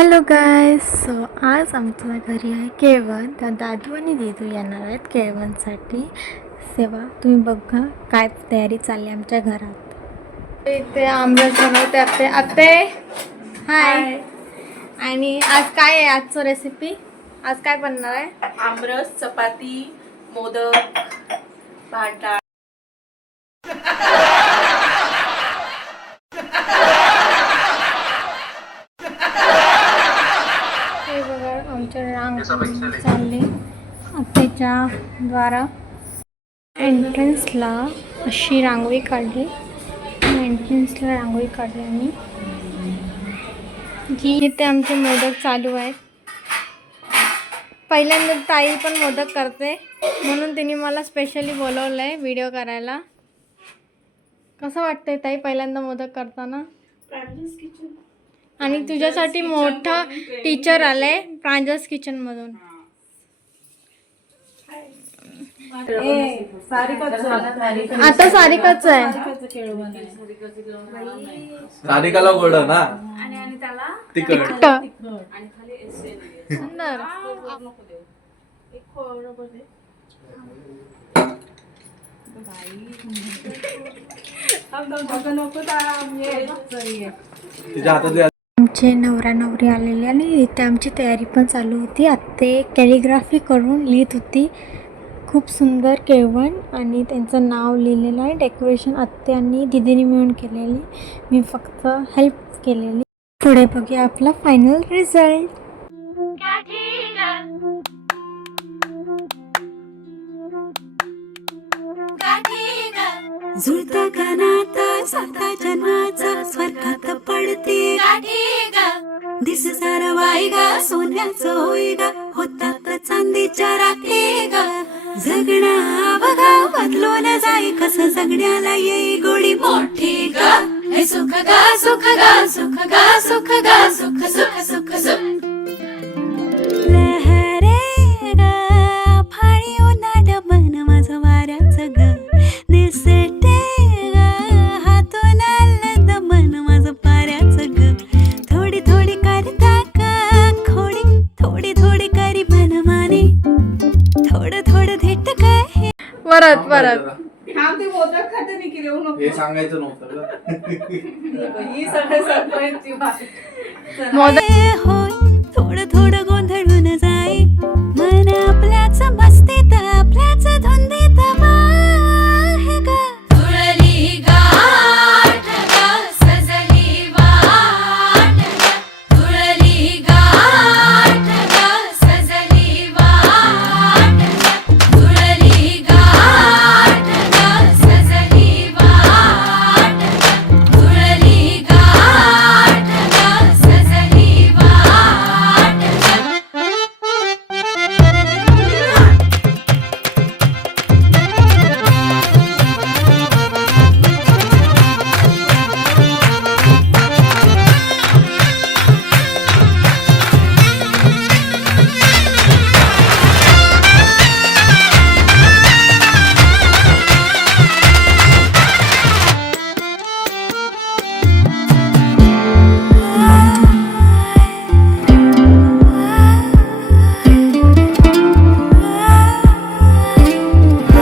Hello guys, so आज आमच्या घरी आहे केळवण. त्या दादू आणि दीदू येणार आहेत केळवणसाठी. सेवा तुम्ही बघा काय तयारी चालली आमच्या घरात. इथे आमरस बनवते आत्ते. आत्ते हाय. आणि आज काय आहे आजचं रेसिपी? आज काय बनणार आहे? आमरस, चपाती, मोदक, भात. हे बघा आमच्या रांग चालली आत्तेच्या द्वारा. एंट्रन्सला अशी रांगोळी काढली. एंट्रन्सला रांगोळी काढली आम्ही. जी इथे आमचे मोदक चालू आहेत. पहिल्यांदा ताई पण मोदक करते म्हणून तिने मला स्पेशली बोलवलं आहे व्हिडिओ करायला. कसं वाटतंय ताई पहिल्यांदा मोदक करताना? आणि तुझ्यासाठी मोठा टीचर आलाय प्रांजस किचन मधून. आता सारिकाच आहे. सारिकाला गोड ना आणि त्याला तिखट. सुंदर. तिच्या हातात आमचे नवरा नवरी आलेले आणि इथे आमची तयारी पण चालू होती. आत्ते कॅलिग्राफी करून लिहित होती. खूप सुंदर केळवण आणि त्यांचं नाव लिहिलेलं आहे. डेकोरेशन आत्ते आणि दीदीने मिळून केलेली, मी फक्त हेल्प केलेली. पुढे बघूया आपला फायनल रिझल्ट. जुळता गानात साता जन्माचा स्वर्गात पडते दिस सारा वाई गा सोन्याचं होई गा होतात चांदीच्या राखे गा. जगणा बघा बदलून जाई कसं जगण्याला येई गोडी मोठी गा. हे सुख गा सुख गा सुख गा सुख गा सुख सुख सुख सुख. लहरे गा फाळी उन्हाळ मन माझं वाऱ्याचं ग. निसटे गा हातून आलं दमन माझं पाऱ्याचं ग. थोडी थोडी करता का खोडी थोडी थोडी करी मनमानी थोडं थोडं धेट काय. परत परत ते मोदक खाते मी की देऊ नको. हे सांगायचं नव्हतं ही सगळं सरप्राईजची मोदक. होय थोडं थोडं गोंधळून जाई मन आपल्याच मस्तीत आपल्याच धुंदीत आहे ग. जुळली गाठ ग सजली वाट ग. जुळली गाठ ग सजली वाट ग. जुळली गाठ ग सजली वाट ग. जुळली गाठ ग सजली वाट ग.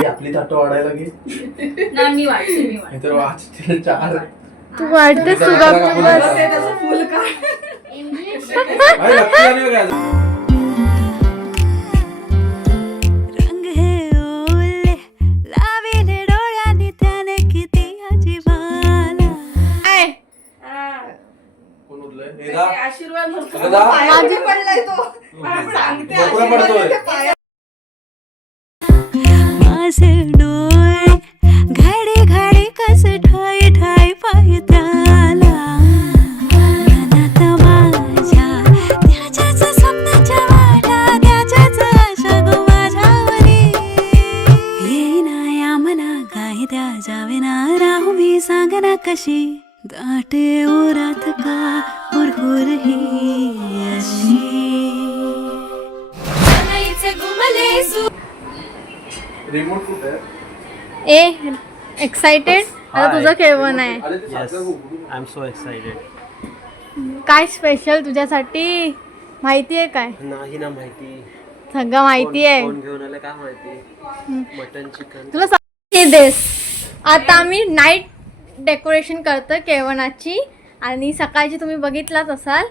आपली ताटं वाढायला घे. नाही मी वाटते नाही तर वाच चार. तू वाढते सुगा बस. फुल का अरे लक्षात नाही बघा. रंग हे ओले लाविले डोळ्यांनी त्याने किती अजिबाला. कोण उरलंय? हे जा. आशीर्वाद म्हणतो. हे जा. माझे पडलाय तो. सांगते डोकं आशीर्वाद पडतोय. म्हणते पाया. माझे डोळे घडी घडी कसे ठाई ठाई पाय त्याला. मनात माझ्या त्याच्याच स्वप्नाच्या वाटा त्याच्याच आशा गो माझ्यावरी. येईना मना गाई द्या जावे ना राहू मी सांगना कशी दाटे ओरात का हुरहुर ही अशी. घुमले रिमोट कुठे आहे? ए एक्साइटेड? आता तुझं केळवण आहे. अरे ते साखर उघडू. I'm so excited. काय स्पेशल तुझ्यासाठी माहिती आहे काय? नाही ना माहिती. सगळं माहिती आहे. कोण घेऊन आलं काय माहिती. मटन चिकन तुला सांगते देस. आता आम्ही नाईट डेकोरेशन करतो केवणाची आणि सकाळची तुम्ही बघितलाच असाल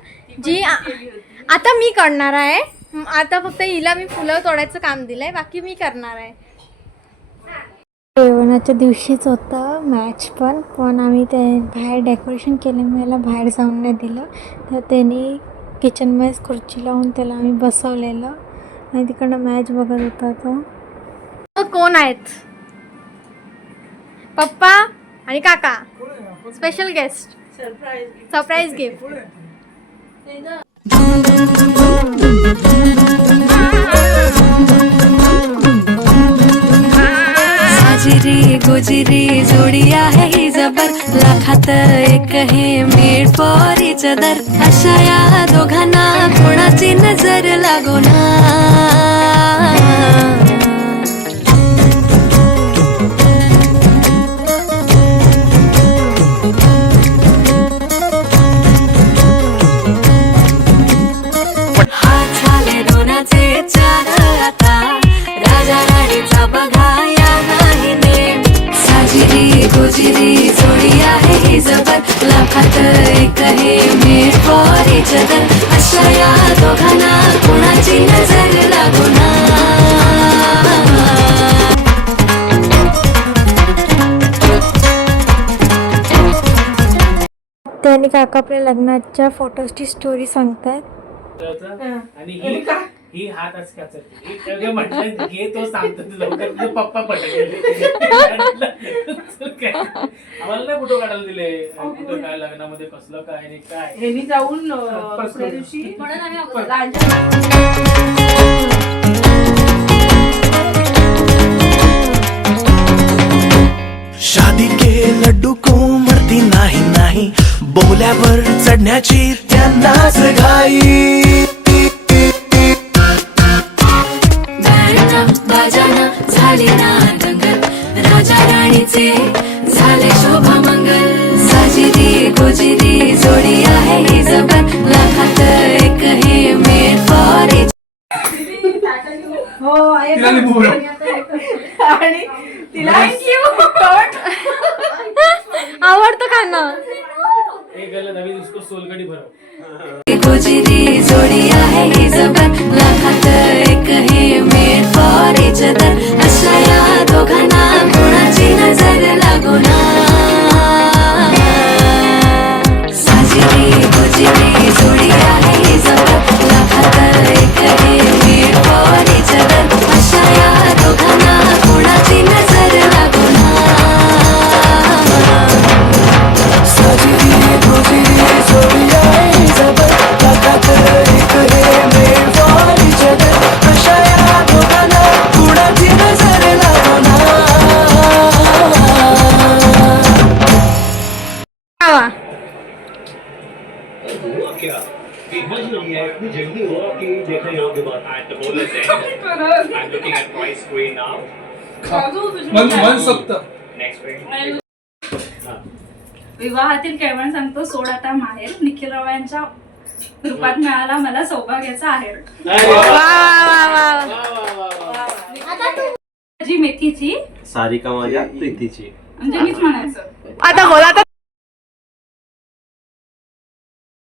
जी आता मी करणार आहे. आता फक्त हिला मी फुलं तोडायचं काम दिलंय, बाकी मी करणार आहे. केवणाच्या दिवशीच होतं मॅच पण आम्ही ते बाहेर डेकोरेशन केल्यामुळे याला बाहेर जाऊन नाही दिलं. तर त्यांनी किचनमध्येच खुर्ची लावून त्याला आम्ही बसवलेलं आणि तिकडनं मॅच बघत होता तो. कोण आहेत? पप्पा आणि काका, स्पेशल गेस्ट, सरप्राईज गिफ्ट. साजिरी गुजरी जोडी आहे ही जबर, लाखात एक हे मेड फॉर इच अदर. अशा या दोघांना कोणाची नजर लागो ना. हात झाले दोनाचे चार आता, राजा राणीचा बघा या नाही नेम. साजिरी गुजरी जोडी आहे ही जबर, लाखात एक हे मेड फॉर इच अदर. अशा या दोघांना कोणाची नजर लागो ना. त्यांनी काका आपल्या लग्नाच्या फोटोजची स्टोरी सांगतात. आणि ही हात असं खेचत म्हटलं घे तो सांगतो लवकर तुझे पप्पा आम्हाला नाही फोटो काढायला दिले. कुठं काय लग्नामध्ये कसलं काय आणि काय हे जाऊन दुसऱ्या दिवशी शादी के लड्डू को मरती नाही नाही, बोल्यावर चढण्याची त्यांनाच घाई. गाणं बाजाना झाले ना दंगल, राजा राणीचे झाले शोभा मंगल. साजिरी गुजरी जोडी आहे ही जबर, लाखात एक हे मेड फॉर इच. हो आणि तिला आवडतं खाणं. एक गल्ला नवी उसको सोलकडी भरव. गुजरी जोडी आहे ही जबर, लाखात एक हे मेड फॉर इच अदर. अशा या दोघांना कोणाची नजर लागो ना. साजिरी गुजरी जोडी आहे ही जबर, लाखात एक हे मेड फॉर इच अदर. अशा या दोघांना कोणाची नजर लागो ना. साजिरी गुजरी जोडी आहे जबर, लाखात एक हे मेड फॉर इच अदर. अशा या दोघांना कुणाची नजर लागो ना. खावा. विवाहातील केवण सांगतो सोड आता माहेर, निखिल राव यांच्या रूपात मिळाला मला सौभाग्याचा आहेर. जी मेथीची सारिका माझ्या प्रीतीची. म्हणजे मीच म्हणायचं. आता बोला आता